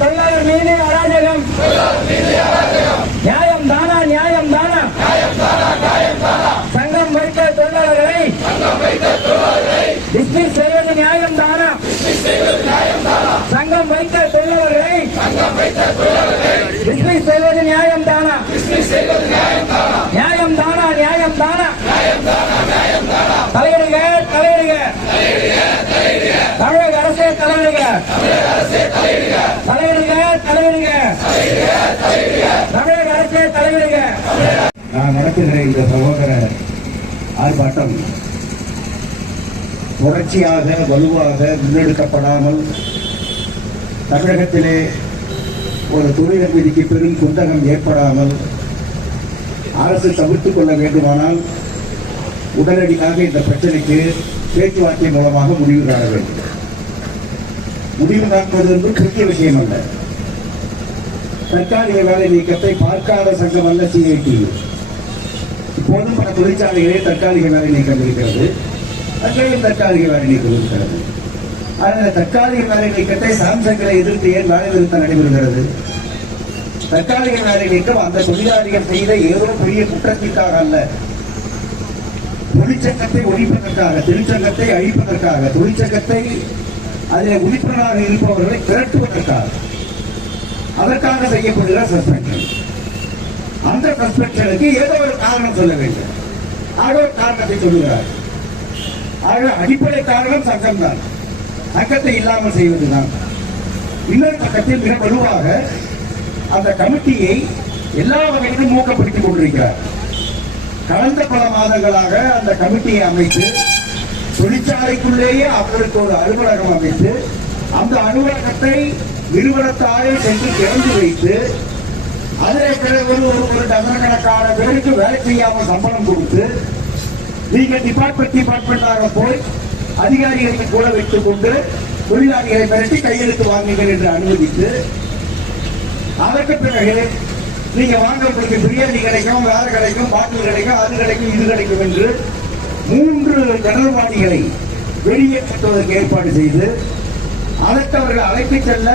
தொழிலாளர் மீது அராஜகம். நியாயம் தானா, நியாயம் தானா? சங்கம் வைத்த தொழிலாளர்களை டிஸ்மிஸ் செய்வது நியாயம் தானா? சங்கம் வைத்த தொழிலாளர்களை டிஸ்மிஸ் செய்வது நியாயம் தானா? நியாயம் தானா, நியாயம் தானா? தலையிடுக, தலையிடுக. தமிழக அரசே தலையிடுக, தலையிடுக, தலையிடுக. தமிழக அரசே தலையிடுக. நான் நடத்துகிற இந்த சகோதர ஆர்ப்பாட்டம் தொடர்ச்சியாக வலுவாக முன்னெடுக்கப்படாமல் தமிழகத்திலே ஒரு தொழில் விதிக்கு பெரும் குந்தகம் ஏற்படாமல் அரசு தவிர்த்துக் கொள்ள வேண்டுமானால் உடனடியாக இந்த பிரச்சனைக்கு பேச்சுவார்த்தை மூலமாக முடிவு காண வேண்டும். முடிவு காண்பது என்று பெரிய விஷயம் அல்ல. தற்காலிக வேலை நீக்கத்தை பார்க்காத சங்கம் அல்ல சிஐடியு. இப்போதும் பல தொழிற்சாலைகளே தற்காலிக வேலை நீக்கம் இருக்கிறது, அங்கேயும் தற்காலிக வேலை நீக்கம் இருக்கிறது. ஆனால் தற்காலிக வேலை நீக்கத்தை சாம்சங்களை எதிர்த்து ஏன் வேலை நிறுத்தம் நடைபெறுகிறது? தற்காலிக வேலை நீக்கம் அந்த தொழிலாளிகள் செய்த ஏதோ பெரிய குற்றத்திற்காக அல்ல, தொழிற்சங்கத்தை ஒழிப்பதற்காக, தொழிற்சங்கத்தை அழிப்பதற்காக, தொழிற்சங்கத்தை அதில் உறுப்பினராக இருப்பவர்களை திரட்டுவதற்காக, அதற்காக செய்யப்படுகிற சஸ்பென்ஷன். அந்த சஸ்பென்ஷனுக்கு ஏதோ ஒரு காரணம் சொல்ல வேண்டும். ஆக ஒரு காரணத்தை சொல்லுகிறார். ஆக அடிப்படை காரணம் சங்கம் தான், சங்கத்தை இல்லாமல் செய்வதுதான். இன்னொரு பக்கத்தில் மிக வலுவாக அந்த கமிட்டியை எல்லா வகையிலும் ஊக்கப்படுத்திக் கொண்டிருக்கிறார். கடந்த பல மாதங்களாக அந்த கமிட்டியை அமைத்து தொழிற்சாலைக்குள்ளேயே அவர்களுக்கு ஒரு அலுவலகம் அமைத்து அந்த அலுவலகத்தை நிறுவனத்தாரே சென்று திறந்து வைத்து அதில் பிறகு ஒரு டசன் கணக்கான பேருக்கு வேலை செய்யாமல் சம்பளம் கொடுத்து நீங்கள் டிபார்ட்மெண்டாக போய் அதிகாரிகளுக்கு கூட வைத்துக் கொண்டு தொழிலாளிகளை மிரட்டி கையெழுத்து வாங்குங்கள் என்று அனுமதித்து அதற்கு பிறகு நீங்க வாங்க உங்களுக்கு பிரியாணி கிடைக்கும், வேற கிடைக்கும், பாட்டில் கிடைக்கும், அது கிடைக்கும், இது கிடைக்கும் என்று 3 ஜனரல்வாதிகளை வெளியேற்றுவதற்கு ஏற்பாடு செய்து அதற்கு அவர்கள் அழைத்து செல்ல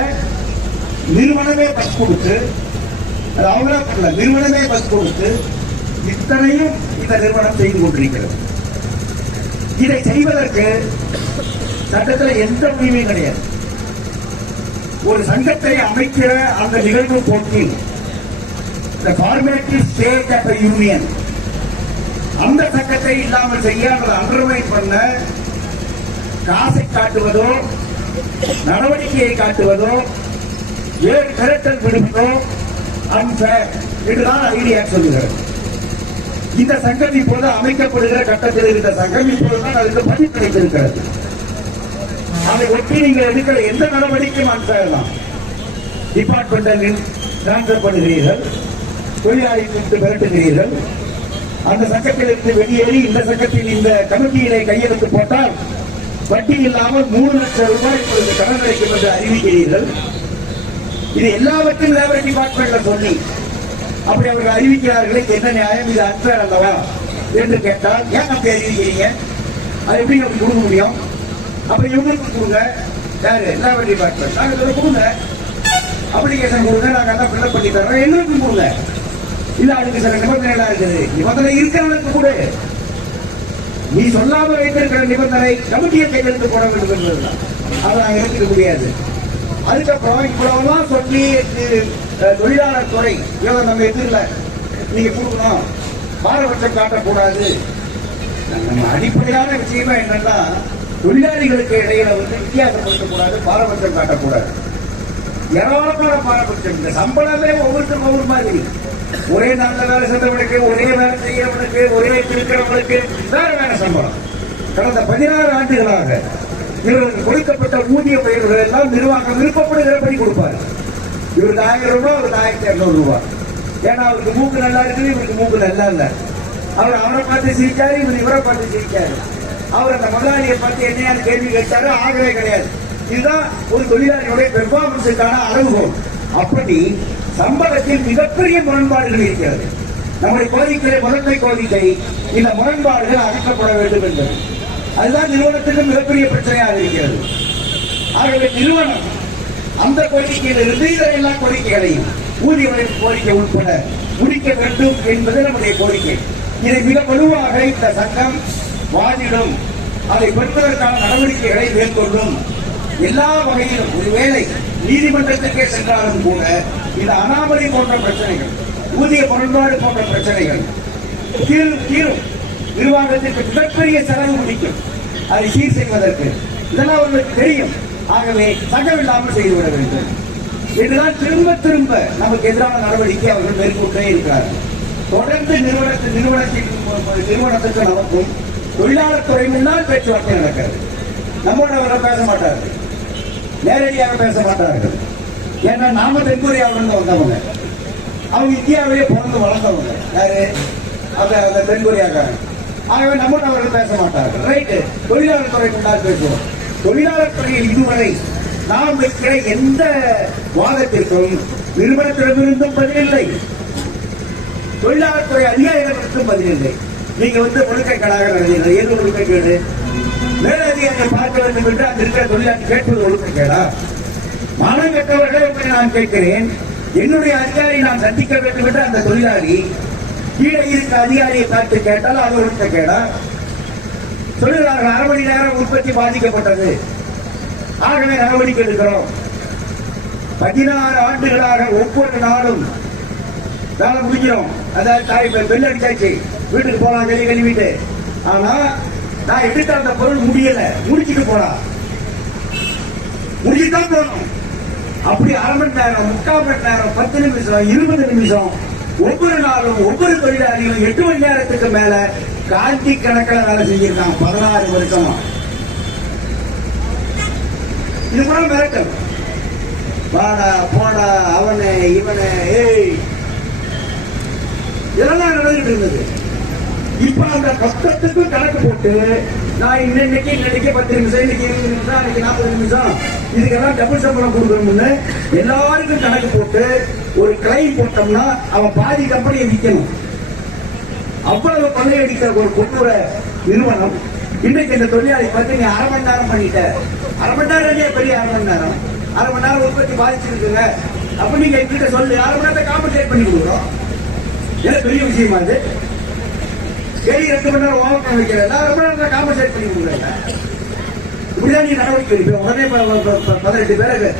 நிறுவனமே பஸ் கொடுத்து, அவங்களா பண்ணல, நிறுவனமே பஸ் கொடுத்து இத்தனையும் இந்த நிறுவனம் செய்து கொண்டிருக்கிறது. இதை செய்வதற்கு சட்டத்தில் எந்த உரிமையும் கிடையாது. ஒரு சங்கத்தை அமைக்கிற அந்த நிகழ்வு போக்கில் the formative stage of a union அந்த சங்கத்தை இல்லாமல் செய்ய அண்டர்மைன் பண்ண காசை காட்டுவதோ நடவடிக்கையை காட்டுவதோ வேறு திரட்டல் விடுவதோ அன்பேர் என்றுதான் ஐடியா சொல்லுகிறது. இந்த சங்கம் இப்போது அமைக்கப்படுகிற கட்டத்தில் இருந்த சங்கம் இப்போதுதான் அதுக்கு பதிவு கிடைத்திருக்கிறது. அதை ஒட்டி நீங்கள் எடுக்கிற எந்த நடவடிக்கையும் அன்பேர் தான். டிபார்ட்மெண்டலில் டிரான்ஸ்பர் பண்ணுகிறீர்கள், தொழிலாளிகளுக்கு மிரட்டுகிறீர்கள். அந்த சங்கத்தில் இருந்து வெளியேறி இந்த சங்கத்தில் இந்த கமிட்டியிலே கையெழுத்து போட்டால் வட்டி இல்லாமல் 3 லட்சம் ரூபாய் கடன் கிடைக்கும் என்று அறிவிக்கிறீர்கள். இது எல்லாவற்றையும் லேபர் டிபார்ட்மெண்ட்ல சொல்லி அப்படி அவர்கள் அறிவிக்கிறார்களே, என்ன நியாயம்? இது அன்பேர் அல்லவா என்று கேட்டால் ஏன் அப்படி அறிவிக்கிறீங்க? அது எப்படி அப்படி கொடுக்க முடியும்? அப்படி இவங்களுக்கு கொடுங்க. யாரு? Labour department. நாங்க கொடுங்க, அப்ளிகேஷன் கொடுங்க, நாங்க எல்லாம் ஃபில்அப் பண்ணி தர்றோம், எங்களுக்கும் கொடுங்க. இல்ல அதுக்கு சில நிபந்தனைகளா இருக்குது. நிபந்தனை இருக்கிறவனுக்கு கூட நீ சொல்லாம வைத்திருக்கிற நிபந்தனை கமிட்டியை கையெழுத்து போட வேண்டும் என்பதுதான். அதை நாங்கள் எடுத்துக்க முடியாது. அதுக்கப்புறம் இவ்வளவுதான் சொல்லி தொழிலாளர் துறை நம்ம எதிரில் நீங்க கொடுக்கணும், பாரபட்சம் காட்டக்கூடாது. நம்ம அடிப்படையான விஷயமா என்னன்னா தொழிலாளிகளுக்கு இடையில வித்தியாசப்படுத்தக்கூடாது, பாரபட்சம் காட்டக்கூடாது. ஏராளமான பாரபட்சம். இந்த சம்பளமே ஒவ்வொருத்தரும் ஒவ்வொரு மாதிரி. ஒரே நல்ல வேலை செய்தவனுக்கு, ஒரே வேலை செய்யறவனுக்கு, ஒரே இருக்கிறவனுக்கு வேற வேற சம்பளம். கடந்த 16 ஆண்டுகளாக இவர்களுக்கு கொடுக்கப்பட்ட ஊதிய உயர்வுகள் எல்லாம் நிர்வாகம் விருப்பப்படுகிறபடி கொடுப்பாரு. இவருக்கு 1000 ரூபாய், அவருக்கு 1200 ரூபாய். ஏன்னா அவருக்கு மூக்கு நல்லா இருக்குது, இவருக்கு மூக்கு நல்லா இல்ல. அவர் அவரை பார்த்து சிரிச்சாரு, இவர் இவரை பார்த்து சிரிச்சாரு. அவர் அந்த முதலாளியை பார்த்து என்னையாவது கேள்வி கேட்டாரு, ஆகவே கிடையாது. இதுதான் ஒரு தொழிலாளியுடைய பெர்ஃபார்மன்ஸுக்கான அளவுகோல். அப்படி சம்பளத்தில் மிகப்பெரிய முரண்பாடுகள் இருக்கிறது. நம்முடைய கோரிக்கை, முதன்மை கோரிக்கை, இந்த முரண்பாடுகள் அகற்றப்பட வேண்டும் என்பது. அதுதான் நிறுவனத்துக்கு மிகப்பெரிய பிரச்சனையாக இருக்கிறது. ஆகவே நிறுவனம் அந்த கோரிக்கையிலிருந்து எல்லா கோரிக்கைகளையும் ஊதிய உயர்வு கோரிக்கை உட்பட முடிக்க வேண்டும் என்பது நம்முடைய கோரிக்கை. இதை மிக வலுவாக இந்த சங்கம் வாதிடும், அதை பெறுவதற்கான நடவடிக்கைகளை மேற்கொள்ளும். எல்லா வகையிலும் ஒருவேளை நீதிமன்றத்திற்கே சென்றாலும் கூட இந்த அனாமதி போன்ற பிரச்சனைகள், ஊதிய முரண்பாடு போன்ற பிரச்சனைகள் தீரும். நிர்வாகத்திற்கு மிகப்பெரிய செலவு முடிக்கும் அதை சீர் செய்வதற்கு. இதெல்லாம் அவர்களுக்கு தெரியும். ஆகவே சங்கம் இல்லாமல் செய்துவிட வேண்டும் என்றுதான் திரும்ப திரும்ப நமக்கு எதிரான நடவடிக்கை அவர்கள் மேற்கொண்டே இருக்கிறார்கள். தொடர்ந்து நிறுவனத்துக்கு நமக்கும் தொழிலாளர் துறை முன்னால் பேச்சுவார்த்தை நடக்கிறது. நம்மோட அவர்கள் பேச மாட்டார்கள், நேரடியாக பேச மாட்டார்கள். ஏன்னா நாம தென்கொரியாவிலிருந்து வந்தவங்க, அவங்க இந்தியாவிலே பிறந்து வளர்ந்தவங்க. யாரு? அந்த தென்கொரியாக்காரன். ஆகவே நம்மோட அவர்கள் பேச மாட்டார்கள். ரைட்டு, தொழிலாளர் துறை முன்னால் பேசுவோம். தொழிலாளர் துறையில் இதுவரை நாம் வைக்கிற எந்த வாதத்திற்கும் நிறுவனத்திடமிருந்தும் பதிலில்லை, தொழிலாளர் துறை அதிகாரிகளிடமிருந்தும் பதிலில்லை. நீங்க ஒழுக்கக்கேடாக நடந்தீங்க. ஏது ஒழுக்கக்கேடு? மேலதிகாரியை பார்க்க வேண்டும் என்று அங்கு இருக்கிற தொழிலாளர் கேட்பது ஒழுக்கக்கேடா? மானம் கெட்டவர்களை நான் கேட்கிறேன். என்னுடைய அதிகாரி நான் சந்திக்க வேண்டும் என்று அந்த தொழிலாளி கீழே இருக்க அதிகாரியை பார்த்து கேட்டால் அது ஒழுக்கக்கேடா? சொல்லுகிறார்கள் 1/2 மணி நேரம் உற்பத்தி பாதிக்கப்பட்டது, ஆகவே நடவடிக்கை எடுக்கிறோம். 16 ஆண்டுகளாக ஒவ்வொரு நாளும் வேலை முடிக்கிறோம். அதாவது பெல் அடிச்சாச்சு, வீட்டுக்கு போலாம் கழுவிட்டு. ஆனா நான் எடுத்த அந்த பொருள் முடியல, முடிச்சுட்டு போலாம், முடிச்சுதான் போகணும். அப்படி 1/2 மணி நேரம், 3/4 மணி நேரம், 10 நிமிஷம், 20 நிமிஷம், ஒவ்வொரு நாளும் ஒவ்வொரு தொழிலாளியும் 8 மணி நேரத்துக்கு மேல காந்தி கணக்கில் வேலை செஞ்சிருக்காங்க 16 வருஷமா. இது கூட மிரட்டல். வாடா போடா, அவனை இவனை, ஏய், இதெல்லாம் நடந்துட்டு இருந்தது. இப்ப அந்த கஷ்டத்துக்கு கணக்கு போட்டு நான் இன்னைக்கு 10 நிமிஷம், இன்னைக்கு 20 நிமிஷம், இன்னைக்கு 40 நிமிஷம், இதுக்கெல்லாம் டபுள் சம்பளம் கொடுக்கணும்னு எல்லாருக்கும் கணக்கு போட்டு ஒரு கிளைம் போட்டோம்னா அவன் பாதி கம்பெனியை விற்கணும். அவ்வளவு கொள்ளையடிக்கிற ஒரு கொண்டுற நிறுவனம் இன்றைக்கு இந்த தொழிலாளி பார்த்து நீ 1/2 மணி நேரம் பண்ணிட்ட, 1/2 மணி நேரம் பெரிய 1/2 மணி நேரம், 1/2 மணி நேரம் உற்பத்தி பாதிச்சிருக்குங்க அப்ப நீங்க எங்கிட்ட சொல்லு, 1/2 மணி நேரத்தை காம்பன்சேட் பண்ணி கொடுக்குறோம். ஏன்னா பெரிய விஷயமா அது? சரி 2 மணி நேரம் ஓவர் டைம் வைக்கிறேன், 1/2 மணி நேரத்தை காம்பன்சேட் பண்ணி கொடுக்குறேன். இப்படிதான் நீ நடவடிக்கை எடுப்பேன். உடனே 18 பேருக்கு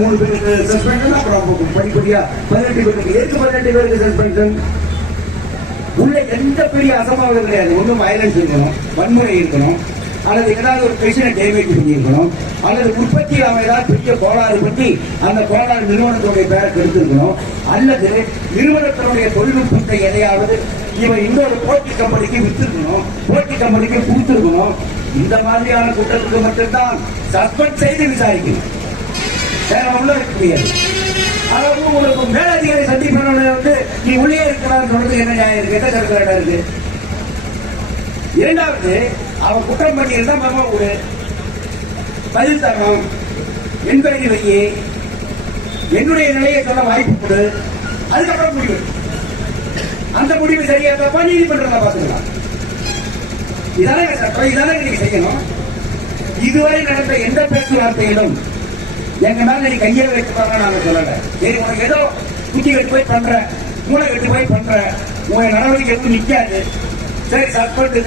3 பேருக்கு சஸ்பென்ஷன், அப்புறம் படிப்படியா 18 பேருக்கு. எதுக்கு 18 பேருக்கு சஸ்பென்ஷன்? உள்ள எந்த பெரிய அசம்பாவிதம் கிடையாது. ஒன்றும் வயலன்ஸ் இருக்கணும், வன்முறை இருக்கணும், அல்லது ஏதாவது ஒரு பிரச்சனை டேமேஜ் பண்ணியிருக்கணும், அல்லது உற்பத்தியில் அவன் ஏதாவது பெரிய கோளாறு பண்ணி அந்த கோளாறு நிறுவனத்துடைய பேரை கெடுத்திருக்கணும், அல்லது நிறுவனத்தினுடைய தொழில்நுட்பத்தை எதையாவது இவன் இன்னொரு போட்டி கம்பெனிக்கு வித்திருக்கணும், போட்டி கம்பெனிக்கு கொடுத்திருக்கணும். இந்த மாதிரியான குற்றத்துக்கு மட்டும்தான் சஸ்பெண்ட் செய்து விசாரிக்கணும், வேற உள்ள இருக்க முடியாது. அதாவது உங்களுக்கு மேலதிகாரி சந்திப்பு நீ உள்ளே இருக்கிறான்னு சொல்றது என்ன நியாயம் இருக்கு? என்ன சர்க்கரை இருக்கு? இரண்டாவது, அவன் குற்றம் பண்ணி இருந்தா மர்மம் கொடு, பதில் தரணும், என்கொயரி வையே, என்னுடைய நிலையை சொல்ல வாய்ப்பு கொடு, அதுக்கப்புறம் முடிவு. அந்த முடிவு சரியா தப்பா நீதிமன்றத்தை பார்த்துக்கலாம். இதானே சட்டம், இதானே நீங்க செய்யணும். இதுவரை நடந்த எந்த பேச்சுவார்த்தையிலும் எங்க மேல நீ கையை வைக்கிறாங்க நாங்க சொல்லல. சரி உனக்கு ஏதோ குட்டி கட்டு போய் பண்ற, மூளை கட்டு போய் பண்ற, உங்க நடவடிக்கை எதுவும் நிக்காது, சரி சஸ்பெண்ட்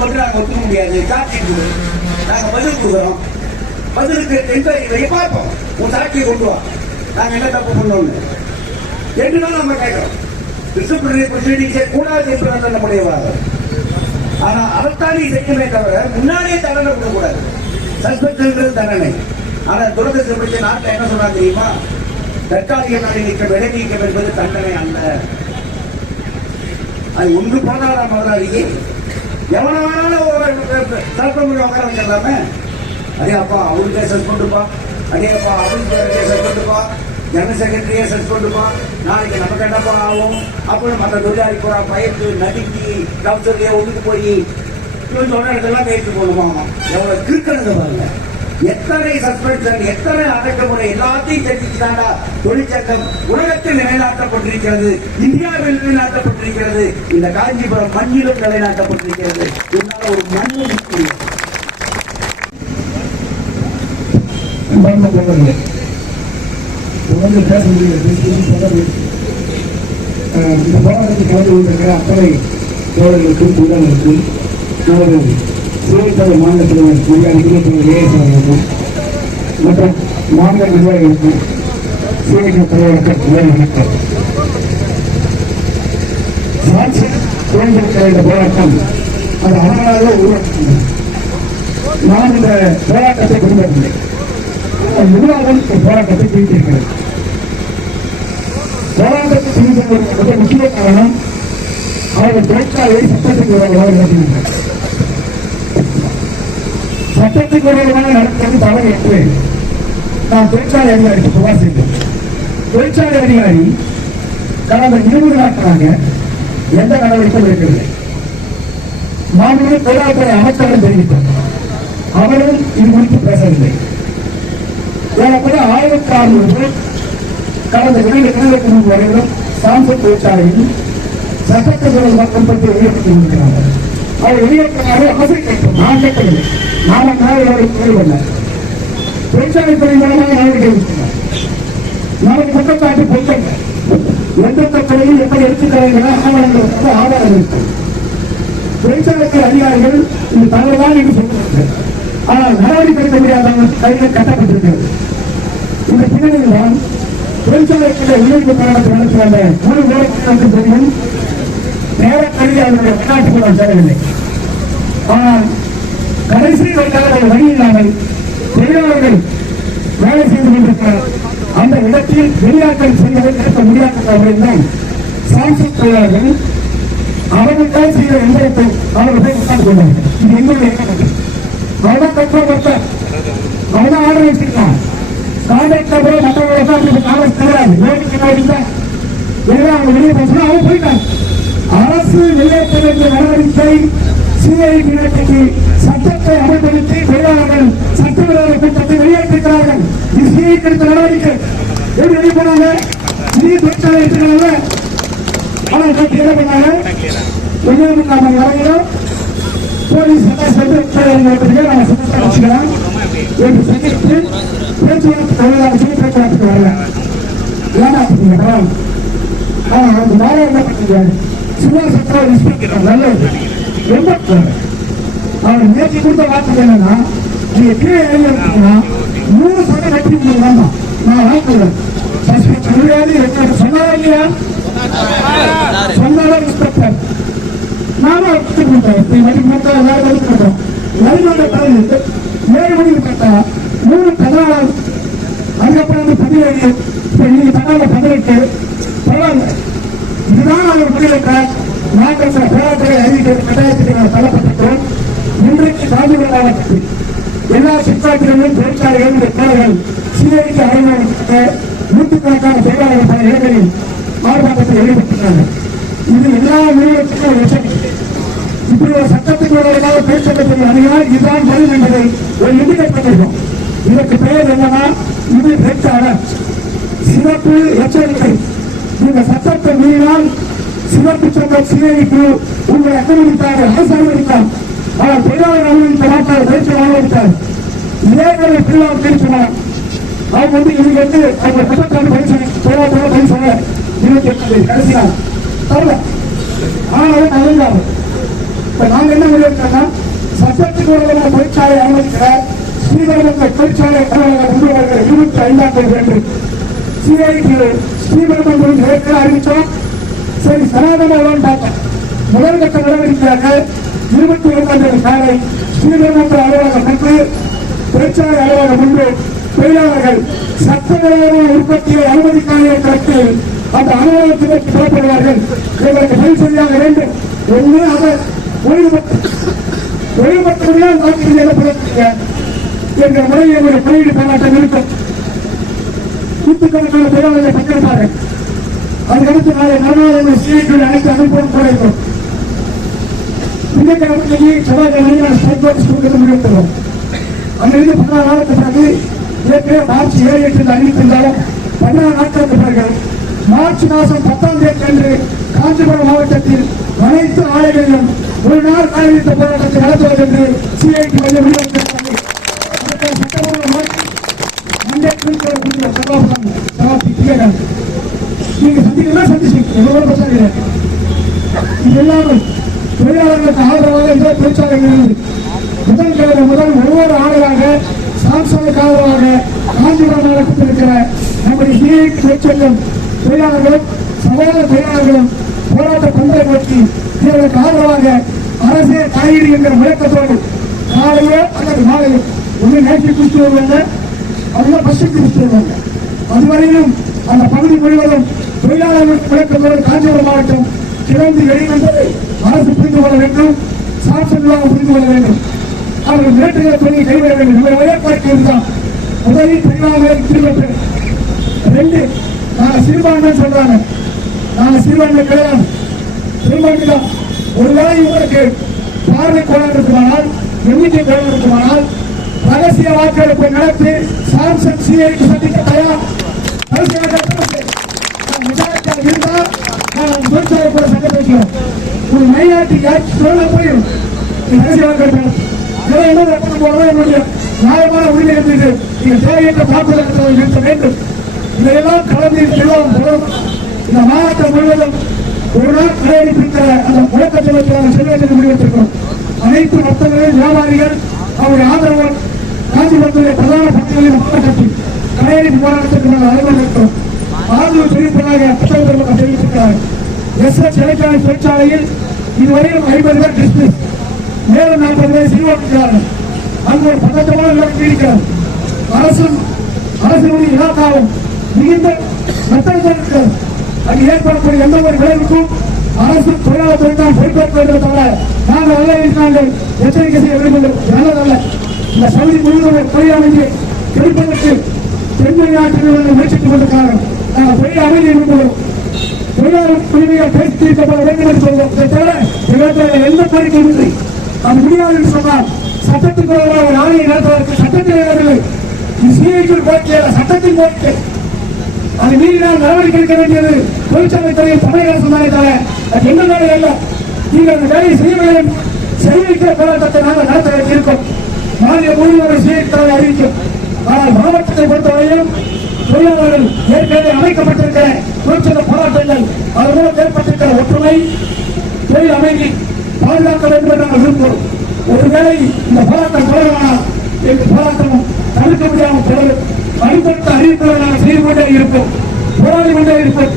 மட்டும் நாங்க ஒத்துக்க முடியாது, சாட்சி நாங்க பதில் கொடுக்குறோம், பதிலுக்கு என்கொயரி பார்ப்போம், உன் சாட்சியை கொண்டு வா, நாங்க என்ன தப்பு பண்ணோம்னு என்றுதான் நம்ம கேட்கிறோம். ப்ரொசீடிங்ஸே கூடாது என்பது நம்முடைய வாதம். ஆனா அதைத்தானே செய்யணுமே தவிர முன்னாடியே தண்டனை கொடுக்கக்கூடாது. சஸ்பென்ஷன் தண்டனை. ஆனா துரதிருஷ்டப்பட்ட நாட்டில் என்ன சொன்னா தெரியுமா? தற்காலிக நாடு நீக்கம், விலை நீக்கம் என்பது தண்டனை அல்ல. அது ஒன்று போனாரா முதலாளிக்கு எவனாலும் சஸ்பெண்ட் உட்கார வச்சிடலாமே. அதே அப்பா அவருக்கே சஸ்பெண்டுப்பா, அதே அப்பா அவருக்கு சஸ்பெண்டுப்பா, ஜெனரல் செக்ரட்டரியே சஸ்பெண்டுப்பா, நாளைக்கு நமக்கு என்னப்பா ஆகும் அப்படின்னு மற்ற தொழிலாளி போறா பயந்து நடுக்கி கவுன்சிலே ஒதுக்கு போய் இவன் சொன்ன இடத்தெல்லாம் கைத்து போடுவாங்க. எவ்வளவு கிறுக்கணுங்க பாருங்க. எத்தனை சஸ்பென்ஷன், எத்தனை அடக்குமுறை, எல்லாத்தையும் தெரிஞ்சுக்கிட்டாண்டா தொழிற்சங்கம் உலகத்தில் நிலைநாட்டப்பட்டிருக்கிறது, இந்தியாவில் நிலைநாட்டப்பட்டிருக்கிறது, இந்த காஞ்சிபுரம் மண்ணிலும் நிலைநாட்டப்பட்டிருக்கிறது. இதனால ஒரு மண்ணு அன்பார்ந்த தோழர்களே, தொடர்ந்து பேச முடியாது. இந்த போராட்டத்தில் கலந்து கொண்டிருக்கிற அத்தனை தோழர்களுக்கும் தொழிலாளர்களுக்கும் நமது சிறுத்தலை மாநில தலைவர் மரியாதைக்குரிய ஏஎஸ் அவர்களுக்கும் மற்றும் மாநில நிர்வாகிகளுக்கும் சிஐடி தலைவருக்கும் வணக்கம். சாட்சி தேர்ந்தெடுக்கிற இந்த போராட்டம் அது அவர்களாக உருவாக்கின்றன. நான் இந்த போராட்டத்தை கொண்டுவரவில்லை. நிர்வாகம் இந்த போராட்டத்தை பிரித்திருக்கிறது. போராட்டத்தை பிரித்ததற்கு முக்கிய காரணம் அவர்கள் தொழிற்சாலையை சட்டத்துக்கு விரோதமாக நடத்தினார்கள். சட்டத்துக்கு விரோதமாக நடத்துவது தவறு என்று நான் தொழிற்சாலை அதிகாரிக்கு புகார் செய்தேன். தொழிற்சாலை அதிகாரி கடந்த 20 நாட்களாக எந்த நடவடிக்கையும் எடுக்கவில்லை. மாநில தொழிலாளர்துறை அமைச்சர்கள் தெரிவித்தார். அவரும் இது குறித்து பேசவில்லை. ஏறக்குறைய 1600 பேர் கடந்த 2 தினங்களுக்கு முன்பு வரையிலும் சாம்சங் தொழிற்சாலையில் சட்டத்தை உற்பத்தி வெளியேற்றிருக்கிறார்கள். அவர் வெளியேற்றமாக அவசர கேட்கும். நான் கேட்கவில்லை. நாம கேள்விப்பட தொழிற்சாலை துறை மூலமாக நடவடிக்கை எடுக்கிறார். நமக்கு குற்றச்சாட்டு பொறுத்தங்க எந்தெந்த துறையில் எப்படி எடுத்துக்கிறார்கள் ஆவணங்கள் ஆதாரம் இருக்கு. தொழிற்சாலைத்துறை அதிகாரிகள் இந்த தவறுதான் என்று சொல்கிறார்கள். ஆனால் நடவடிக்கை எடுக்க முடியாதவங்க கையில் கட்டப்பட்டிருக்கிறது. இந்த பின்னணியில் தான் தொழிற்சாலைக்குள்ள உயர்வு போராட்டத்தை நடத்தி வந்த முழு போராட்டத்திற்கு தெரியும். நேர கல்வி அவருடைய வெளிநாட்டுக்கு சேரவில்லை. ஆனால் கடைசி வழி இல்லாமல் தொழிலாளர்கள் வேலை செய்து கொண்டிருக்கிற அந்த இடத்தில் வெளியாட்கள் செய்வதை நிறுத்த முடியாத சாம்சங் தொழிலாளர்கள் அவர்கள் செய்த எந்திரத்தை அவர்களை உட்கார்ந்து கொண்டார்கள். இது எங்களுடைய அவர்தான் கட்டுறப்பட்ட அவர்தான் ஆர்டர் வச்சிருக்கான். கான்ட்ராக்டர் போல மற்றவர்கள் காங்கிரஸ் கிடையாது. அவங்க வெளியே போனா அவங்க போயிட்டாங்க. அரசு வெளியேற்ற வேண்டிய நடவடிக்கை சிஐடி சட்டத்தை அமல்படுத்தி தொழிலாளர்கள் சட்டவிரோத கூட்டத்தை வெளியேற்றிருக்கிறார்கள். இது சிஐடி எடுத்த நடவடிக்கை. எப்படி வெளியே போனாங்க? நீ தொழிற்சாலை எடுத்துக்கிறாங்க. ஆனால் என்ன பண்ணாங்க? வெளியே வரையிலும் போலீஸ் நம்ம வச்சுக்கலாம் என்று சந்தித்து பேச்சுவார்த்தை பேச்சுவார்த்தைக்கு வரல. ஏன்னா அந்த நாளை என்ன பண்ணீங்க? சுமார் சட்டா இன்ஸ்பெக்டர் நல்லது ரொம்ப அவர் நேற்று கொடுத்த வார்த்தை என்னன்னா, நீங்க கீழே எழுதினா 3 சட்டம் கட்டி கொடுக்கலாம். நான் வாங்கிக்கிறேன் சொன்னாரா இல்லையா? சொன்னாலும் இன்ஸ்பெக்டர் நானும் எடுத்து கொடுத்தேன். எல்லாரும் கொடுத்தோம். நைமன்ற பிறகு 7 மணிக்கு கட்டா 3 அதுக்கப்புறம் 17 இன்னைக்கு தகவல் 18 பரவாயில்ல. இதுதான் நாங்கள் முடிவெடுக்க நாங்கள் சில போராட்டங்களை அறிவிக்க கட்டாயத்துக்கு நாங்கள் தள்ளப்பட்டிருக்கிறோம். இன்றைக்கு காஞ்சிபுரம் மாவட்டத்தில் எல்லா சிற்றாட்சிகளிலும் தொழிற்சாலைகள் தேவைகள் சிஐடி அலுவலகத்திற்கு நூற்றுக்கணக்கான தொழிலாளர்கள் பல இடங்களில் ஆர்ப்பாட்டத்தில் ஈடுபட்டுள்ளாங்க. இது எல்லா நிறுவனத்துக்கும் ஒரு விஷயம். இப்படி ஒரு சட்டத்துக்கு விரோதமாக தொழிற்சங்கத்தில் அணுகினால் இதுதான் பதில் என்பதை ஒரு இண்டிகேட் பண்ணிருக்கோம். இதற்கு பெயர் என்னன்னா, இது பேச்சாளர் சிறப்பு எச்சரிக்கை. இந்த சட்டத்தை மீறினால் சிறப்பு சங்கம் சிஐடிக்கு உங்களை அனுமதித்தார், அரசு அனுமதித்தார். ஆனால் தொழிலாளர் அனுமதித்த மாட்டார், தொழிற்சங்கம் அனுமதித்தார். இதே மாதிரி பிள்ளைகள் தெரிவிச்சுனார். அவங்க இதுக்கு அவங்க குற்றச்சாட்டு பதிவு தொழிலாளர் பதிவு சொல்ல 28 கடைசியார் தரல. ஆனாலும் அழுந்தாரு. இப்ப நாங்க என்ன முடிவெடுத்தோம்னா, சட்டத்துக்கு விரோதமாக தொழிற்சாலை அனுமதிக்கிற ஸ்ரீபெரும்புத்தூர் தொழிற்சாலை முன்னோர்கள் 25ஆம் தேதி என்று சிஐடி ஸ்ரீபெரும்புத்தூர் ஏற்கனவே அறிவிச்சோம். சரி சனாதனமாக பார்த்தோம். முதல் கட்ட நடவடிக்கையாக 22ஆம் தேதி காலை ஸ்ரீபெரும்புத்தூர் அலுவலகம் முன்பு தொழிற்சாலை அலுவலகம் முன்பு தொழிலாளர்கள் சட்டவிரோத உற்பத்தியை அனுமதிக்காத கருத்தில் அந்த அலுவலகத்திற்கு புறப்படுவார்கள். இவர்களுக்கு பதில் செய்யாக வேண்டும். ஒன்று அதை ஒழுங்குபடுத்தினால் நாட்டில் ஏற்படுத்த என்ற முறையில் என்னுடைய குறியீடு போராட்டம் இருக்கும். நூற்றுக்கணக்கான தொழிலாளர்களை பங்கெடுப்பார்கள். அதுக்கடுத்து நாளை மறுநாள் சிஐடி அனைத்து அமைப்போடு கூட இருக்கும். திங்கட்கிழமைக்கு செவ்வாய்க்கிழமை நான் ஸ்டேட் போர்ட் கொடுக்க முடிவெடுத்துள்ளோம். அங்கிருந்து 16 நாளுக்கு பிறகு ஏற்கனவே மார்ச் 7, 8 அறிவித்திருந்தாலும் 16 நாட்களுக்கு பிறகு மார்ச் மாதம் 10ஆம் தேதி அன்று காஞ்சிபுரம் மாவட்டத்தில் அனைத்து ஆலைகளிலும் ஒரு நாள் காலநிலை போராட்டத்தை நடத்துவது என்று சிஐடி மையம் முடிவெடுத்திருக்கிறது. சட்டமன்ற நீங்க சந்திக்கலாம் சந்திச்சு எவ்வளவு பிரச்சனை கிடையாது. இது எல்லாரும் தொழிலாளர்களுக்கு ஆதரவாக இந்த தொழிற்சாலைகள் முதல் ஒவ்வொரு ஆணையாக சாம்சனுக்கு ஆதரவாக காஞ்சிபுரம் மாவட்டத்தில் இருக்கிற நம்முடைய சிஐ தொழிற்சங்கம் தொழிலாளர்களும் சமூக தொழிலாளர்களும் போராட்ட பந்தை நோக்கி இவர்களுக்கு ஆதரவாக அரசே காய்கறி என்கிற முழக்கத்தோடு காலையோ அல்லது மாலையோ ஒன்று நேற்று குடிச்சு வருவாங்க, அவங்க பஸ்ஸுக்கு குடிச்சு வருவாங்க. அதுவரையிலும் அந்த பகுதி முழுவதும் தொழிலாளர்கள் முழக்கத்தோடு காஞ்சிபுரம் மாவட்டம் கிளம்பி வெளிவந்ததை அரசு புரிந்து கொள்ள வேண்டும், சாம்சன் நிர்வாகம் புரிந்து கொள்ள வேண்டும். அவர்கள் மிரட்டுகிற தொழிலை கைவிட வேண்டும். நம்முடைய உயர்பாய்க்கு இருந்தால் முதலில் தொழிலாளர்களை திரும்ப ரெண்டு நாங்கள் சிறுபான்மை சொல்றாங்க, நாங்கள் சிறுபான்மை கிடையாது, சிறுபான்மை தான். ஒருவேளை இவங்களுக்கு பார்வை கோளாறு இருக்குமானால், எண்ணிக்கை கோளாறு இருக்குமானால் ரகசிய வாக்கெடுப்பை நடத்தி சாம்சங் சிஐக்கு சந்திக்க தயார். ரகசிய வாக்கெடுப்பு விசாரிக்க இருந்தால் நான் தொழிற்சாலை கூட சண்டை பேசுகிறோம். ஒரு மையாட்டி யாருக்கு சொல்ல போயிடும் ரகசிய வாக்கெடுப்பு என்ன ரத்தம் போடவே முடியும். நியாயமான உரிமை இருந்தது. நீங்கள் தேவையற்ற தாக்குதல் நிறுத்த வேண்டும். இதையெல்லாம் கலந்து செல்வம் போலும். இந்த மாவட்டம் முழுவதும் ஒரு நாள் கடைபிடித்த அந்த முழக்கத்தில் செல்வதற்கு முடிவெடுத்திருக்கிறோம். அனைத்து வர்த்தகர்கள் வியாபாரிகள் அவருடைய ஆதரவு காஞ்சிபுரத்துடைய பிரதான பகுதிகளில் மாவட்டத்தி கடையெடுப்பு போராட்டத்திற்கு நாங்கள் அலுவலகம் ஆதரவு தெரிவிப்பதாக புத்தகத்தில் தெரிவித்திருக்கிறார்கள். எஸ்எஸ் எலக்ட்ரானிக் தொழிற்சாலையில் இதுவரையும் 50 பேர் டிஸ்மிஸ், மேலும் 40 பேர் சிறுவாக்குகிறார்கள். அங்கு ஒரு பதற்றமான நிலைமை இருக்கிறது. அரசினுடைய இலாக்காவும் மிகுந்த மெத்தனை இருக்கிறது. அங்கு ஏற்படக்கூடிய எந்த ஒரு விளைவுக்கும் அரசு தொழிலாளர் துறை தான் பொறுப்பேற்க வேண்டும். தவிர நாங்கள் எச்சரிக்கை செய்ய வேண்டும். நல்லதல்ல. இந்த பகுதி முழுவதும் தொழிலமைந்து கிடைப்பதற்கு தென்மொழிநாட்டில் முயற்சித்துக் கொண்டிருக்கிறார்கள். நாங்கள் தொழில் அமைதி விரும்புகிறோம். தொழிலாளர் உரிமையை பேசி தீர்க்கப்பட வேண்டும் என்று சொல்வோம். இதை தவிர இவர்கள் எந்த கோரிக்கையும் இல்லை. அது முடியாது என்று சொன்னால் சட்டத்துக்கு ஒரு ஆணையை நடத்துவதற்கு சட்டத்தில் ஏறவில்லை. சிஐக்கு கோரிக்கை சட்டத்தின் கோரிக்கை. அது மீறினால் நடவடிக்கை எடுக்க வேண்டியது தொழிற்சாலை துறையில் தமிழக அரசு தானே தவிர அது எந்த வேலை அல்ல. நீங்கள் அந்த வேலையை செய்ய செய்விக்கிற போராட்டத்தை நாங்கள் நடத்த வேண்டியிருக்கோம். மாநில முழுவதும் சிஐ அறிவிக்கும். ஆனால் மாவட்டத்தை பொறுத்தவரையும் தொழிலாளர்கள் ஏற்கனவே அமைக்கப்பட்டிருக்கிற தொழிற்சங்க போராட்டங்கள் அதன் மூலம் ஏற்பட்டிருக்கிற ஒற்றுமை தொழில் அமைதி பாதுகாக்க வேண்டும் என்று நாங்கள் விரும்புகிறோம். ஒருவேளை இந்த போராட்டம் தொடரமானால் எங்கள் போராட்டமும் தடுக்க முடியாமல் தொடரும். வழிபட்ட அறிவிப்புகளை நாங்கள் செய்து கொண்டே இருப்போம், போராடி கொண்டே இருப்போம்.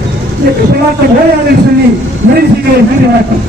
போராட்டம் ஓயாது என்று சொல்லி நிறைவு செய்கிறேன். நன்றி, வணக்கம்.